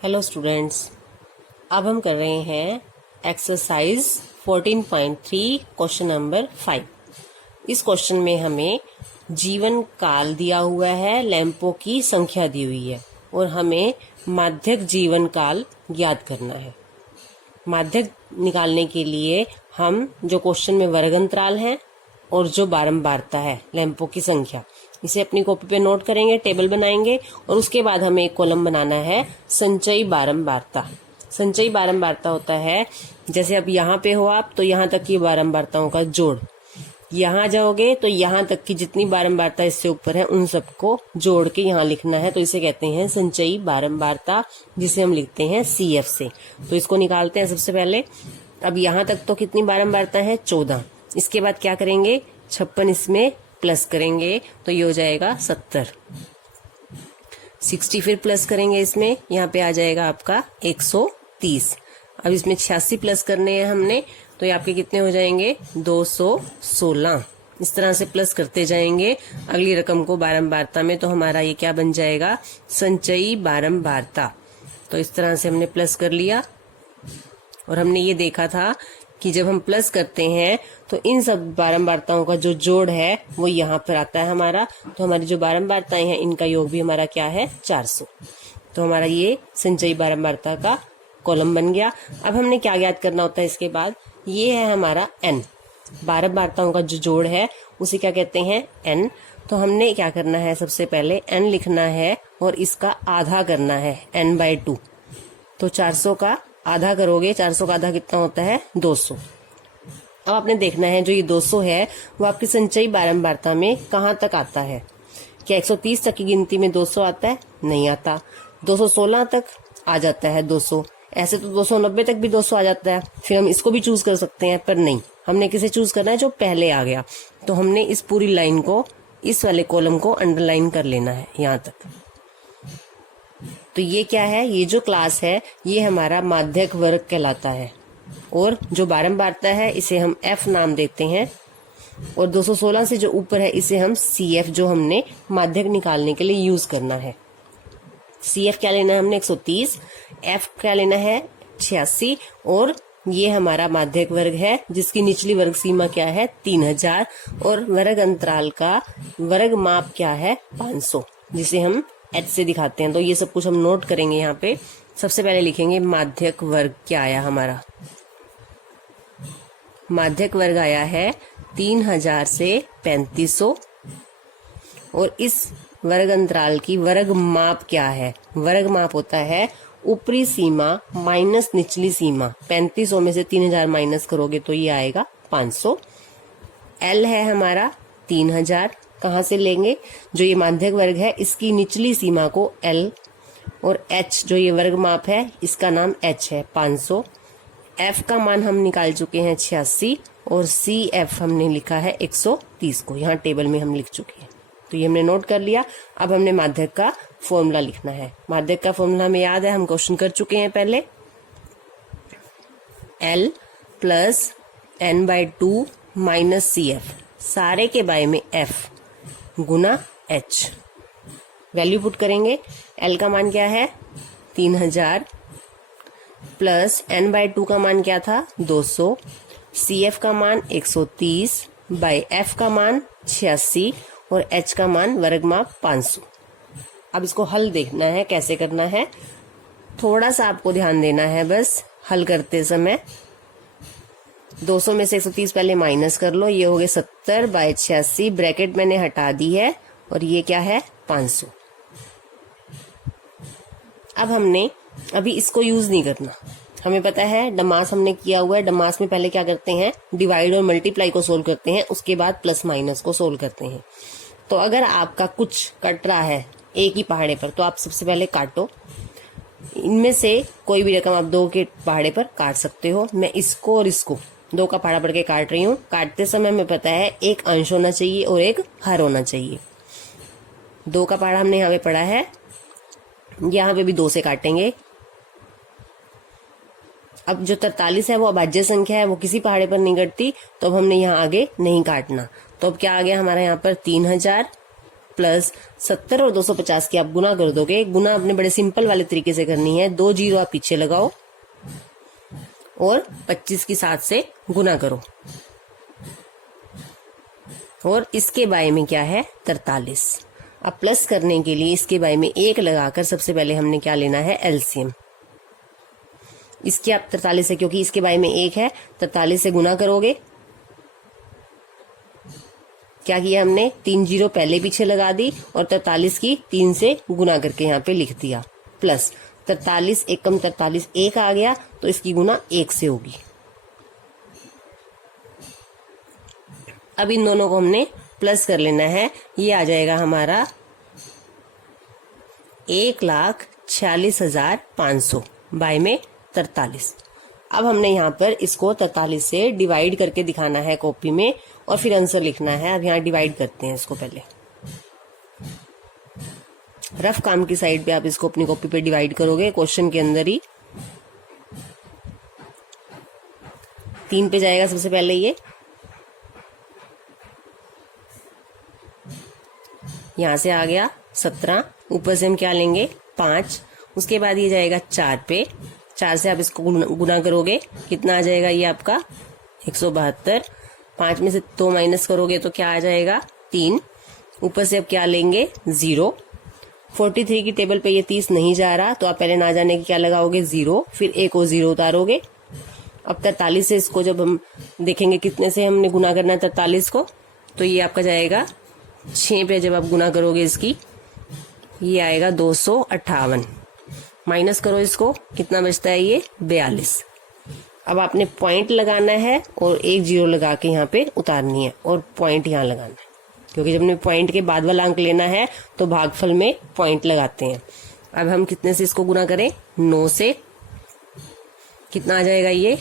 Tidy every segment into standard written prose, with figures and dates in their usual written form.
Hello students, अब हम कर रहे हैं एक्सरसाइज 14.3 क्वेश्चन नंबर 5। इस क्वेश्चन में हमें जीवन काल दिया हुआ है, लैंपों की संख्या दी हुई है और हमें माध्यक जीवन काल ज्ञात करना है। माध्यक निकालने के लिए हम जो क्वेश्चन में वर्ग अंतराल है और जो बारंबारता है लैंपों की संख्या, इसे अपनी कॉपी पे नोट करेंगे, टेबल बनाएंगे और उसके बाद हमें एक कॉलम बनाना है संचयी बारंबारता। संचयी बारंबारता होता है जैसे अब यहाँ पे हो आप तो यहाँ तक की बारंबारताओं का जोड़, यहाँ जाओगे तो यहाँ तक की जितनी बारंबारता इससे ऊपर है उन सबको जोड़ के यहाँ लिखना है, तो इसे कहते हैं संचयी बारंबारता, जिसे हम लिखते हैं CF से। तो इसको निकालते हैं सबसे पहले। अब यहाँ तक तो कितनी बारंबारता है? 14। इसके बाद क्या करेंगे? 56 इसमें प्लस करेंगे तो ये हो जाएगा 70। 60 फिर प्लस करेंगे इसमें, यहाँ पे आ जाएगा आपका 130। अब इसमें 86 प्लस करने हैं हमने, तो ये आपके कितने हो जाएंगे? 216। इस तरह से प्लस करते जाएंगे अगली रकम को बारंबारता में, तो हमारा ये क्या बन जाएगा? संचयी बारंबारता। तो इस तरह से हमने प्लस कर लिया और हमने ये देखा था कि जब हम प्लस करते हैं तो इन सब बारंबारताओं का जो जोड़ है वो यहाँ पर आता है हमारा, तो हमारी जो बारंबारताएं हैं इनका योग भी हमारा क्या है? 400। तो हमारा ये संचयी बारंबारता का कॉलम बन गया। अब हमने क्या ज्ञात करना होता है इसके बाद? ये है हमारा n, बारंबारताओं का जो जोड़ है उसे क्या कहते हैं? n। तो हमने क्या करना है? सबसे पहले n लिखना है और इसका आधा करना है, n/2। तो 400 का आधा करोगे, 400 का आधा कितना होता है? 200। अब आपने देखना है जो ये 200 है वो आपकी संचयी बारंबारता में कहाँ तक आता है। क्या 130 तक की गिनती में 200 आता है? नहीं आता। 216 तक आ जाता है 200, ऐसे तो 290 तक भी 200 आ जाता है। फिर हम इसको भी चूज कर सकते हैं, पर नहीं, हमने किसे चूज करना है? जो पहले आ गया। तो हमने इस पूरी लाइन को, इस वाले कॉलम को अंडरलाइन कर लेना है यहाँ तक। तो ये क्या है? ये जो क्लास है ये हमारा माध्यक वर्ग कहलाता है और जो बारंबारता है इसे हम F नाम देते हैं और 216 से जो ऊपर है इसे हम CF, जो हमने माध्यक निकालने के लिए यूज करना है। CF क्या लेना है हमने? 130। F क्या लेना है? 86। और ये हमारा माध्यक वर्ग है जिसकी निचली वर्ग सीमा क्या है? 3000 और वर्ग अंतराल का वर्ग माप क्या है? 500, जिसे हम H से दिखाते हैं। तो ये सब कुछ हम नोट करेंगे यहाँ पे। सबसे पहले लिखेंगे माध्यक वर्ग क्या आया हमारा। माध्यक वर्ग आया है 3000 से 3500 और इस वर्ग अंतराल की वर्ग माप क्या है? वर्ग माप होता है ऊपरी सीमा माइनस निचली सीमा। 3500 में से 3000 माइनस करोगे तो ये आएगा 500। L है हमारा 3000, कहाँ से लेंगे? जो ये माध्यक वर्ग है इसकी निचली सीमा को L, और H जो ये वर्ग माप है इसका नाम H है 500। F का मान हम निकाल चुके हैं 86 और CF हमने लिखा है 130 को, यहाँ टेबल में हम लिख चुके हैं। तो ये हमने नोट कर लिया। अब हमने माध्यक का फॉर्मूला लिखना है। माध्यक का फॉर्मूला हमें याद है, हम क्वेश्चन कर चुके हैं पहले। L plus n/2 minus CF, सारे के बाय में F गुना H। वैल्यू पुट करेंगे। L का मान क्या है? 3000 प्लस n/2 का मान क्या था? 200। CF का मान 130 बाय F का मान 86 और H का मान वर्ग माप 500। अब इसको हल देखना है कैसे करना है, थोड़ा सा आपको ध्यान देना है बस हल करते समय। 200 में से 130 पहले माइनस कर लो, ये हो गए 70 बाय 86, ब्रैकेट मैंने हटा दी है और ये क्या है? 500। अब हमने अभी इसको यूज नहीं करना, हमें पता है डमास हमने किया हुआ है। डमास में पहले क्या करते हैं? डिवाइड और मल्टीप्लाई को सोल्व करते हैं, उसके बाद प्लस माइनस को सोल्व करते हैं। तो अगर आपका कुछ कट रहा है एक ही पहाड़े पर तो आप सबसे पहले काटो। इनमें से कोई भी रकम आप 2 के पहाड़े पर काट सकते हो। मैं इसको और इसको 2 का पहाड़ा पढ़ के काट रही हूँ। काटते समय हमें पता है एक अंश होना चाहिए और एक हर होना चाहिए। 2 का पहाड़ा हमने यहाँ पे पढ़ा है, यहाँ पे भी 2 से काटेंगे। अब जो 43 है वो अभाज्य संख्या है, वो किसी पहाड़े पर नहीं कटती, तो अब हमने यहाँ आगे नहीं काटना। तो अब क्या आ गया हमारा यहाँ पर? 3000 प्लस 70 और 250 की आप गुना कर दोगे। गुना आपने बड़े सिंपल वाले तरीके से करनी है। 2 जीरो आप पीछे लगाओ और 25 की 7 से गुना करो, और इसके बाय में क्या है 43। अब प्लस करने के लिए इसके बाय में 1 लगाकर सबसे पहले हमने क्या लेना है एलसीएम। इसके आप 43 है, क्योंकि इसके बाय में 1 है, 43 से गुना करोगे। क्या किया हमने 3 जीरो पहले पीछे लगा दी और 43 की 3 से गुना करके यहाँ पे लिख दिया, प्लस 43 1 कम 43 1 आ गया, तो इसकी गुना 1 से होगी। अब इन दोनों को हमने प्लस कर लेना है। ये आ जाएगा हमारा 1,46,500 बाय में 43। अब हमने यहाँ पर इसको 43 से डिवाइड करके दिखाना है कॉपी में, और फिर आंसर लिखना है। अब यहाँ डिवाइड करते हैं इसको पहले। रफ काम की साइड पे आप इसको अपनी कॉपी पे डिवाइड करोगे, क्वेश्चन के अंदर ही। 3 पे जाएगा सबसे पहले ये, यहां से आ गया 17, ऊपर से हम क्या लेंगे 5, उसके बाद ये जाएगा 4 पे। 4 से आप इसको गुना करोगे, कितना आ जाएगा ये आपका 172। 5 में से 2 माइनस करोगे तो क्या आ जाएगा 3, ऊपर से अब क्या लेंगे 0। 43 की टेबल पे ये 30 नहीं जा रहा, तो आप पहले ना जाने की क्या लगाओगे 0, फिर एक और 0 उतारोगे। अब 43 से इसको जब हम देखेंगे कितने से हमने गुना करना है 43 को, तो ये आपका जाएगा 6 पे जब आप गुना करोगे इसकी, ये आएगा 258। माइनस करो इसको, कितना बचता है ये 42। अब आपने पॉइंट लगाना है और 1 जीरो लगा के यहाँ पे उतारनी है, और पॉइंट यहाँ लगाना है, क्योंकि जब हमने पॉइंट के बाद वाला अंक लेना है तो भागफल में पॉइंट लगाते हैं। अब हम कितने से इसको गुना करें 9 से, कितना आ जाएगा ये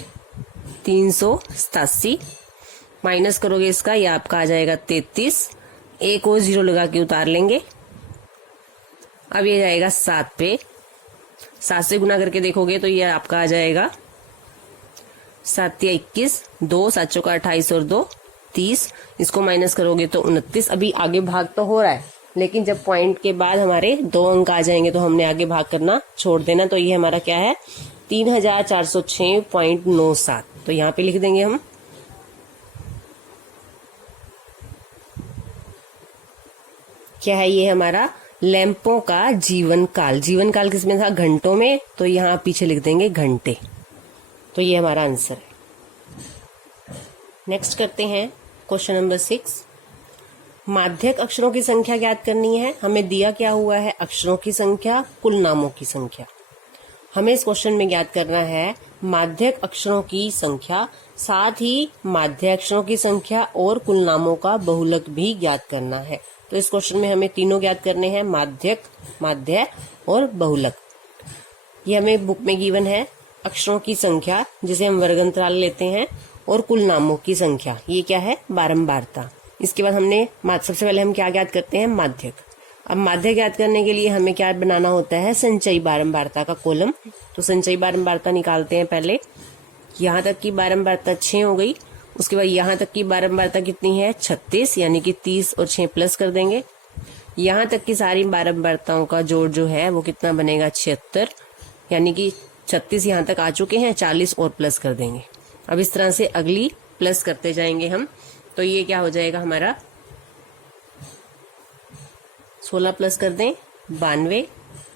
387। माइनस करोगे इसका, ये आपका आ जाएगा 33। एक और 0 लगा के उतार लेंगे। अब ये जाएगा 7 पे, 7 से गुना करके देखोगे तो ये आपका आ जाएगा 7 या 21, 2 7 चौका 28 और 2 30। इसको माइनस करोगे तो 29। अभी आगे भाग तो हो रहा है, लेकिन जब पॉइंट के बाद हमारे 2 अंक आ जाएंगे तो हमने आगे भाग करना छोड़ देना। तो ये हमारा क्या है 3406.97। तो यहाँ पे लिख देंगे हम। क्या है ये हमारा लैंपों का जीवन काल। जीवन काल किसमें था घंटों में, तो यहाँ पीछे लिख देंगे घंटे। तो ये हमारा आंसर है। नेक्स्ट करते हैं क्वेश्चन नंबर 6। माध्यक अक्षरों की संख्या ज्ञात करनी है। हमें दिया क्या हुआ है अक्षरों की संख्या, कुल नामों की संख्या। हमें इस क्वेश्चन में ज्ञात करना है माध्यक अक्षरों की संख्या, साथ ही माध्य अक्षरों की संख्या और कुल नामों का बहुलक भी ज्ञात करना है। तो इस क्वेश्चन में हमें तीनों ज्ञात करने हैं, माध्यक, माध्य और बहुलक। ये हमें बुक में गिवन है। अक्षरों की संख्या जिसे हम वर्गंतराल लेते हैं, और कुल नामों की संख्या, ये क्या है बारंबारता। इसके बाद हमने सबसे पहले हम क्या ज्ञात करते हैं माध्यक। अब माध्य ज्ञात करने के लिए हमें क्या बनाना होता है संचयी बारंबारता का कॉलम। तो संचयी बारंबारता निकालते हैं पहले। यहाँ तक की बारंबारता 6 हो गई, उसके बाद यहाँ तक की बारंबारता कितनी है 36, यानी कि 30 और 6 प्लस कर देंगे। यहाँ तक की सारी बारंबारताओं का जोड़ जो है वो कितना बनेगा 76, यानी कि 36 यहाँ तक आ चुके हैं, 40 और प्लस कर देंगे। अब इस तरह से अगली प्लस करते जाएंगे हम। तो ये क्या हो जाएगा हमारा 16 प्लस कर दें 92,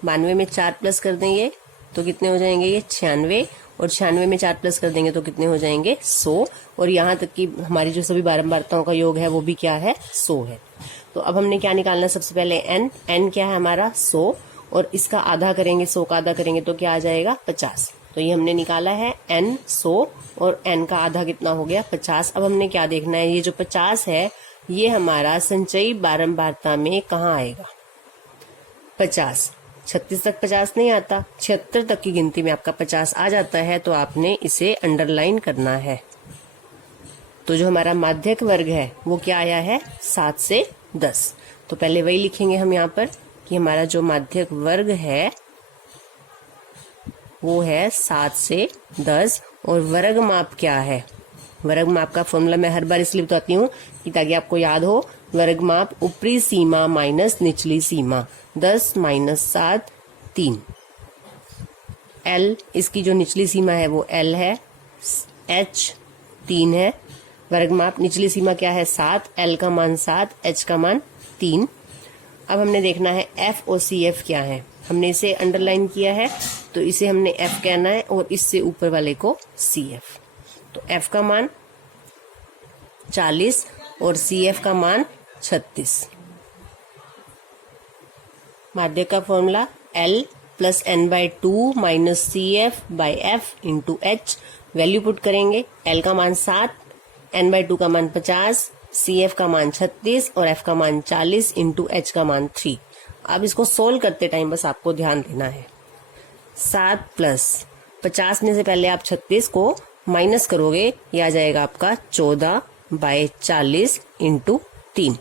92 में 4 प्लस कर देंगे तो कितने हो जाएंगे ये 96, और 96 में 4 प्लस कर देंगे तो कितने हो जाएंगे 100। और यहाँ तक की हमारी जो सभी बारंबारताओं का योग है वो भी क्या है 100 है। तो अब हमने क्या निकालना सबसे पहले n क्या है हमारा 100, और इसका आधा करेंगे, 100 का आधा करेंगे तो क्या आ जाएगा 50। तो ये हमने निकाला है n 100, और n का आधा कितना हो गया 50। अब हमने क्या देखना है, ये जो 50 है ये हमारा संचयी बारंबारता में कहाँ आएगा 50। 36 तक 50 नहीं आता, 76 तक की गिनती में आपका 50 आ जाता है, तो आपने इसे अंडरलाइन करना है। तो जो हमारा माध्यक वर्ग है वो क्या आया है 7 से 10। तो पहले वही लिखेंगे हम यहाँ पर कि हमारा जो माध्यक वर्ग है वो है 7 से 10, और वर्ग माप क्या है, वर्ग माप का फॉर्मूला मैं हर बार इसलिए बताती हूँ कि ताकि आपको याद हो। वर्गमाप ऊपरी सीमा माइनस निचली सीमा 10 माइनस 7 3। L इसकी जो निचली सीमा है वो L है, H 3 है, वर्गमाप निचली सीमा क्या है 7, L का मान 7, H का मान 3। अब हमने देखना है F और CF क्या है। हमने इसे अंडरलाइन किया है तो इसे हमने F कहना है और इससे ऊपर वाले को CF। तो F का मान 40 और CF का मान 36। माध्य का formula L plus n/2 minus CF by F into H। Value put करेंगे, L का मान 7, n/2 का मान 50, CF का मान 36 और F का मान 40 इंटू H का मान 3। अब इसको सोल्व करते टाइम बस आपको ध्यान देना है, 7 प्लस 50 में से पहले आप 36 को माइनस करोगे, ये आ जाएगा आपका 14 बाय 40 इंटू 3।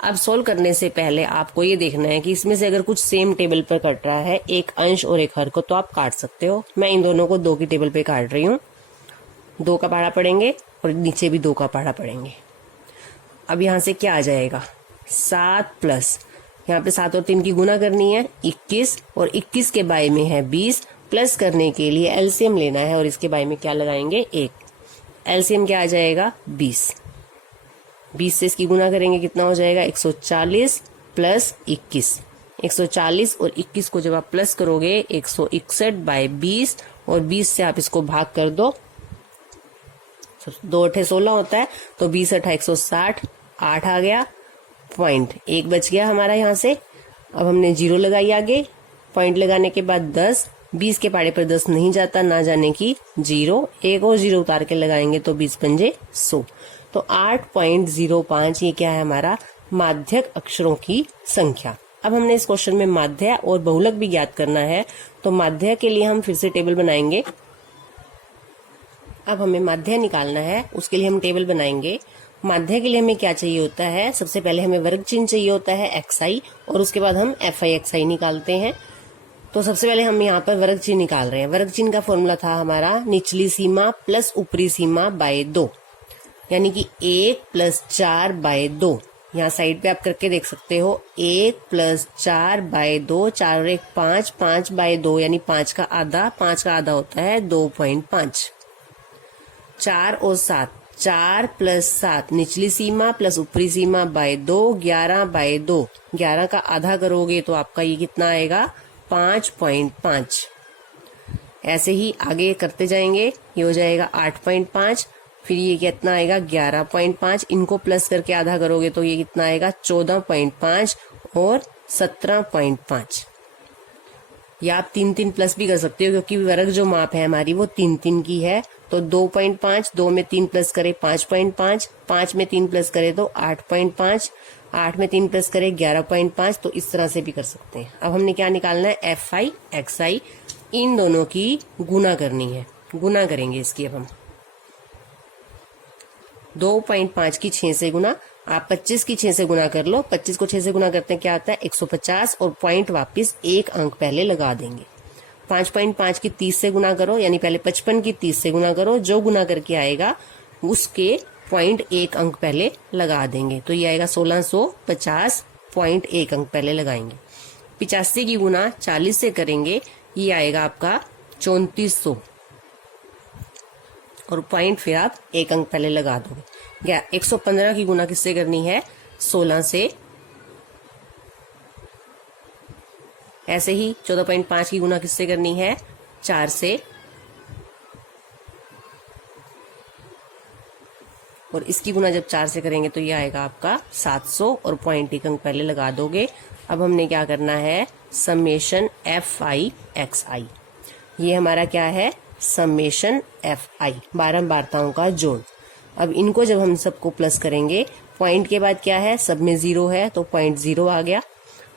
अब सोल्व करने से पहले आपको ये देखना है कि इसमें से अगर कुछ सेम टेबल पर कट रहा है, एक अंश और एक हर को, तो आप काट सकते हो। मैं इन दोनों को 2 की टेबल पे काट रही हूँ। 2 का पहाड़ा पड़ेंगे और नीचे भी 2 का पहाड़ा पड़ेंगे। अब यहाँ से क्या आ जाएगा, 7 प्लस यहाँ पे 7 और 3 की गुना करनी है 21 और 21 के बाय में है 20। प्लस करने के लिए एलसीएम लेना है और इसके बाय में क्या लगाएंगे 1। एलसीएम क्या आ जाएगा 20। 20 से इसकी गुना करेंगे कितना हो जाएगा 140 प्लस 21। 140 और 21 को जब आप प्लस करोगे 161 बाय 20 और 20 से आप इसको भाग कर दो, 2 8 16 होता है तो 20 8 160, 8 आ गया, पॉइंट 1 बच गया हमारा यहाँ से। अब हमने 0 लगाई आगे, पॉइंट लगाने के बाद 10, 20 के पाड़े पर 10 नहीं जाता, ना जाने की 0, 1 और 0 उतार के लगाएंगे तो 20 पंजे 100। तो 8.05 ये क्या है हमारा माध्यक अक्षरों की संख्या। अब हमने इस क्वेश्चन में माध्य और बहुलक भी ज्ञात करना है, तो माध्य के लिए हम फिर से टेबल बनाएंगे। अब हमें माध्य निकालना है, उसके लिए हम टेबल बनाएंगे। माध्य के लिए हमें क्या चाहिए होता है, सबसे पहले हमें वर्ग चिन्ह चाहिए होता है xi और उसके बाद हम fi xi निकालते हैं। तो सबसे पहले हम यहाँ पर वर्ग चिन्ह निकाल रहे हैं। वर्ग चिन्ह का फॉर्मूला था हमारा निचली सीमा प्लस ऊपरी सीमा बाय 2, यानी कि 1 प्लस 4 बाय 2। यहाँ साइड पे आप करके देख सकते हो, 1 प्लस 4 बाय 2, 4 और 1 5, 5 बाय 2 यानी 5 का आधा, 5 का आधा होता है 2.5। 4 और 7, 4 प्लस 7 निचली सीमा प्लस ऊपरी सीमा बाय 2, 11 बाय 2। 11 का आधा करोगे तो आपका ये कितना आएगा 5.5। ऐसे ही आगे करते जाएंगे, ये हो जाएगा 8.5, फिर ये कितना आएगा 11.5। इनको प्लस करके आधा करोगे तो ये कितना आएगा 14.5 और 17.5। या आप 3 प्लस भी कर सकते हो, क्योंकि वर्ग जो माप है हमारी वो 3 की है। तो 2.5, 2 में 3 प्लस करे 5.5, 5 में 3 प्लस करे तो 8.5, 8 में 3 प्लस करे 11.5। तो इस तरह से भी कर सकते हैं। अब हमने क्या निकालना है fi xi, इन दोनों की गुना करनी है। गुना करेंगे इसकी। अब हम 2.5 की 6 से गुना, आप 25 की 6 से गुना कर लो। 25 को 6 से गुना करते हैं क्या आता है 150 और पॉइंट वापस 1 अंक पहले लगा देंगे। 5.5 की 30 से गुना करो, यानी पहले 55 की 30 से गुना करो, जो गुना करके आएगा उसके पॉइंट 1 अंक पहले लगा देंगे। तो ये आएगा 1650, पॉइंट 1 अंक पहले लगाएंगे। 85 की गुना 40 से करेंगे, ये आएगा आपका 3400 और पॉइंट फिर आप 1 अंक पहले लगा दोगे। 115 की गुना किससे करनी है 16 से। ऐसे ही 14.5 की गुना किससे करनी है 4 से। और इसकी गुना जब 4 से करेंगे तो ये आएगा आपका 700 और पॉइंट 1 अंक पहले लगा दोगे। अब हमने क्या करना है समेशन fi xi, ये हमारा क्या है समेशन fi, बारंबारताओं का जोड़। अब इनको जब हम सबको प्लस करेंगे, पॉइंट के बाद क्या है सब में 0 है तो पॉइंट 0 आ गया।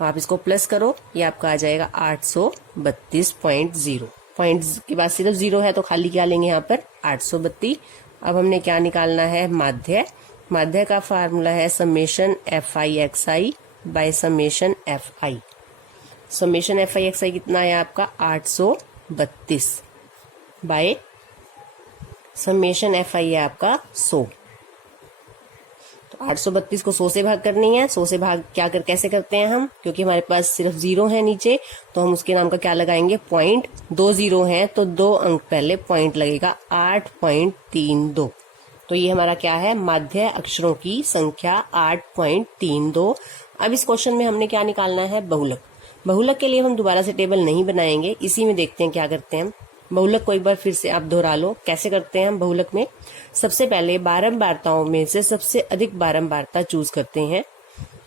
आप इसको प्लस करो, ये आपका आ जाएगा 832.0। पॉइंट के बाद सिर्फ 0 है तो खाली क्या लेंगे यहाँ पर 832। अब हमने क्या निकालना है माध्य। माध्य का फार्मूला है summation fi xi by summation fi। Summation fi xi कितना है आपका 832 बाय समेशन fi है आपका 100। तो 832 को 100 से भाग करनी है। 100 से भाग कैसे करते हैं हम, क्योंकि हमारे पास सिर्फ 0 है नीचे, तो हम उसके नाम का क्या लगाएंगे, पॉइंट। 2 0 है तो 2 अंक पहले पॉइंट लगेगा, 8.32। तो ये हमारा क्या है, माध्य अक्षरों की संख्या 8.32। अब इस क्वेश्चन में हमने क्या निकालना है, बहुलक। बहुलक के लिए हम दोबारा से टेबल नहीं बनाएंगे, इसी में देखते हैं क्या करते हैं। बहुलक को एक बार फिर से आप दोहरा लो, कैसे करते हैं हम बहुलक में। सबसे पहले बारंबारताओं में से सबसे अधिक बारंबारता चूज करते हैं।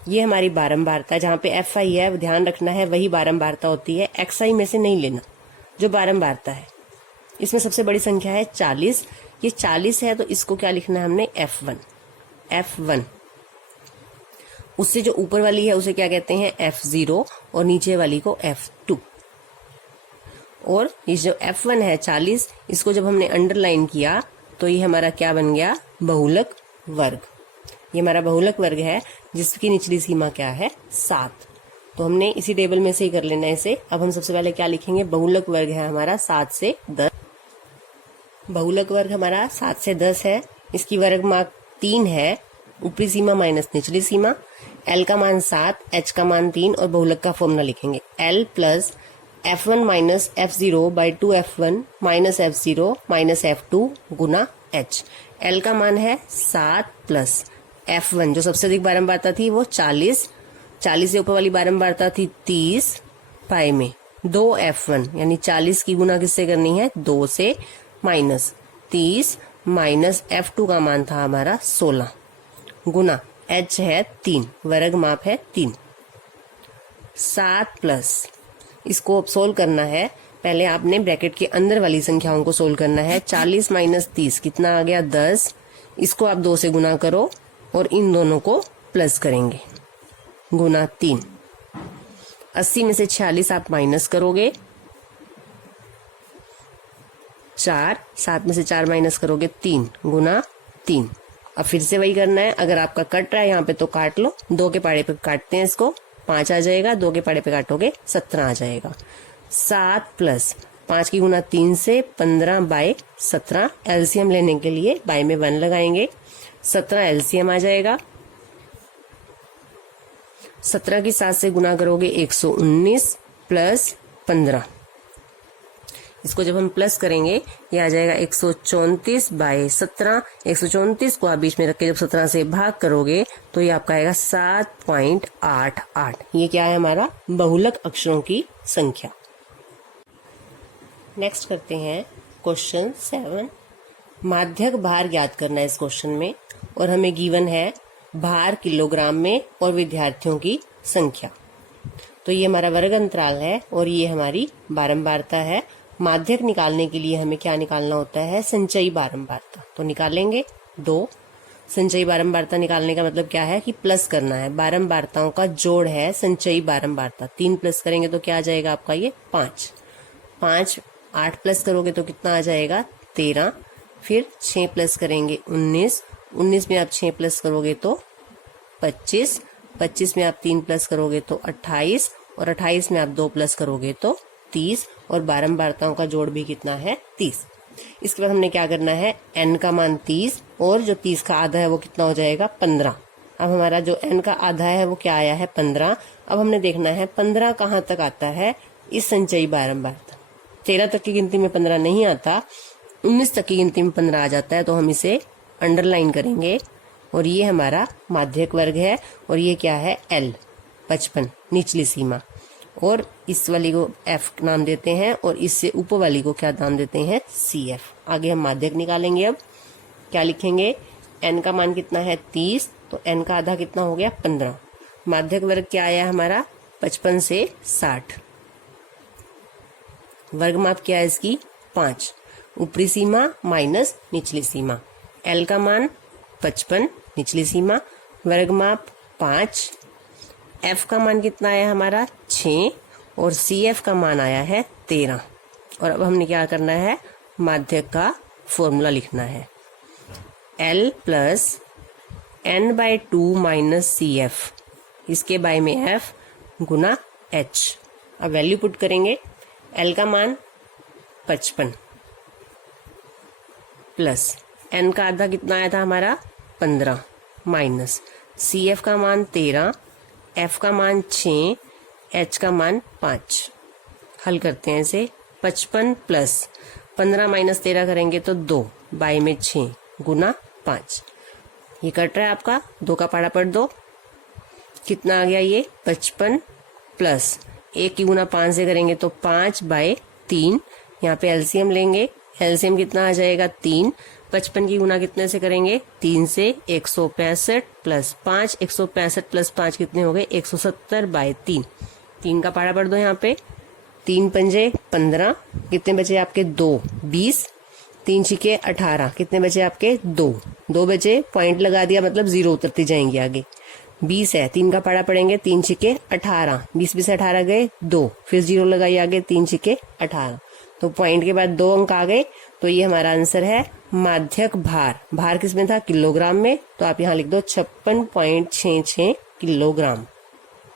ये हमारी बारंबारता, जहाँ पे FI है ध्यान रखना है, वही बारंबारता होती है, XI में से नहीं लेना, जो बारंबारता है। इसमें सबसे बड़ी संख्या है 40, ये 40 है तो इसको क्या लिखना है हमने, F1। उससे जो ऊपर वाली है उसे क्या कहते हैं, F0, और नीचे वाली को F2। और ये जो F1 है 40, इसको जब हमने अंडरलाइन किया तो ये हमारा क्या बन गया, बहुलक वर्ग। ये हमारा बहुलक वर्ग है जिसकी निचली सीमा क्या है, 7। तो हमने इसी टेबल में से ही कर लेना है इसे। अब हम सबसे पहले क्या लिखेंगे, बहुलक वर्ग है हमारा 7 से 10। बहुलक वर्ग हमारा 7 से 10 है, इसकी वर्ग मार्क 3 है, ऊपरी सीमा माइनस निचली सीमा। L का मान 7, H का मान 3, और बहुलक का फॉर्मूला लिखेंगे L plus F1 minus F0 by 2F1 minus F0 minus F2 Guna H। L का मान है 7 प्लस F1, जो सबसे अधिक बारंबारता थी वो 40, 40 से ऊपर वाली बारंबारता थी 30, पाई में 2F1, यानी 40 की गुना किससे करनी है, 2 से, माइनस 30 माइनस F2 का मान था हमारा 16 गुना H है 3, वर्ग माप है 3। 7 प्लस, इसको अब सोल्व करना है। पहले आपने ब्रैकेट के अंदर वाली संख्याओं को सोल्व करना है। 40 माइनस 30 कितना आ गया, 10। इसको आप 2 से गुना करो और इन दोनों को प्लस करेंगे, गुना 3। 80 में से 46 आप माइनस करोगे, 4। 7 में से 4 माइनस करोगे 3, गुना 3। अब फिर से वही करना है, अगर आपका कट रहा है यहाँ पे तो काट लो, 2 के पाड़े पे काटते हैं इसको, 5 आ जाएगा, 2 के पाड़े पे काटोगे 17 आ जाएगा। 7 प्लस 5 की गुना 3 से 15 बाय 17, एलसीएम लेने के लिए बाय में 1 लगाएंगे, 17 एलसीएम आ जाएगा। 17 की 7 से गुना करोगे 119 प्लस 15, इसको जब हम प्लस करेंगे ये आ जाएगा 134 बाय 17। 134 को आप बीच में रख के जब 17 से भाग करोगे तो ये आपका आएगा 7.88। ये क्या है, हमारा बहुलक अक्षरों की संख्या। नेक्स्ट करते हैं क्वेश्चन 7। माध्यक भार ज्ञात करना है इस क्वेश्चन में, और हमें गिवन है भार किलोग्राम में और विद्यार्थियों की संख्या। तो ये हमारा वर्ग अंतराल है और ये हमारी बारंबारता है। माध्यक निकालने के लिए हमें क्या निकालना होता है, संचयी बारंबारता। तो निकालेंगे 2। संचयी बारंबारता निकालने का मतलब क्या है कि प्लस करना है, बारंबारताओं का जोड़ है संचयी बारंबारता। 3 प्लस करेंगे तो क्या आ जाएगा आपका, ये 5। 5 8 प्लस करोगे तो कितना आ जाएगा, 13। फिर 6 प्लस करेंगे 19, 19 में आप 6 प्लस करोगे तो 25, 25 में आप 3 प्लस करोगे तो 28, और 28 में आप 2 प्लस करोगे तो 30, और बारंबारताओं का जोड़ भी कितना है, 30। इसके बाद हमने क्या करना है, n का मान 30 और जो 30 का आधा है वो कितना हो जाएगा, 15। अब हमारा जो n का आधा है वो क्या आया है, 15। अब हमने देखना है 15 कहाँ तक आता है इस संचयी बारंबारता। 13 तक की गिनती में 15 नहीं आता, 19 तक की गिनती में 15 आ जाता है, तो हम इसे अंडरलाइन करेंगे। और ये हमारा माध्यक वर्ग है, और ये क्या है, L 55 निचली सीमा, और इस वाली को F नाम देते हैं, और इससे ऊपर वाली को क्या नाम देते हैं, CF। आगे हम माध्यक निकालेंगे। अब क्या लिखेंगे, n का मान कितना है, 30, तो n का आधा कितना हो गया, 15। माध्यक वर्ग क्या आया हमारा, 55 से 60। वर्ग माप क्या है इसकी, 5। ऊपरी सीमा माइनस निचली सीमा। L का मान 55 निचली सीमा, वर्ग माप 5। F का मान कितना आया हमारा, 6, और CF का मान आया है 13। और अब हमने क्या करना है, माध्यक का फॉर्मूला लिखना है, L plus n/2 minus CF, इसके बाय में F गुना H। अब वैल्यू पुट करेंगे, L का मान 55 प्लस n का आधा कितना आया था हमारा, 15, माइनस CF का मान 13, F का मान 6, H का मान 5। हल करते हैं इसे। 55 प्लस 15 माइनस 13 करेंगे तो 2, बाई में 6 गुना 5। ये कट रहा है आपका, 2 का पाड़ा पढ़ दो। कितना आ गया ये? 55 प्लस 1 की गुना 5 से करेंगे तो 5 बाय 3। यहाँ पे एलसीएम लेंगे, एलसीएम कितना आ जाएगा? 3। 55 की गुना कितने से करेंगे? 3 से। 165 प्लस 5, 165 प्लस 5 कितने हो गए? 170 बाय 3। 3 का पाड़ा पढ़ दो यहाँ पे। 3 पंजे 15, कितने बचे आपके? 2, 20। 3 छिके 18, कितने बचे आपके? 2 बचे। पॉइंट लगा दिया मतलब 0 उतरती जाएंगी आगे। 20 है, 3 का पाड़ा पड़ेंगे। 3 छिके 18, 20 में से 18 गए 2, फिर 0 लगाई आगे। 3 छिके 18, तो पॉइंट के बाद 2 अंक आ गए। तो ये हमारा आंसर है माध्यक भार। भार किसमें था? किलोग्राम में। तो आप यहाँ लिख दो 56.66 किलोग्राम।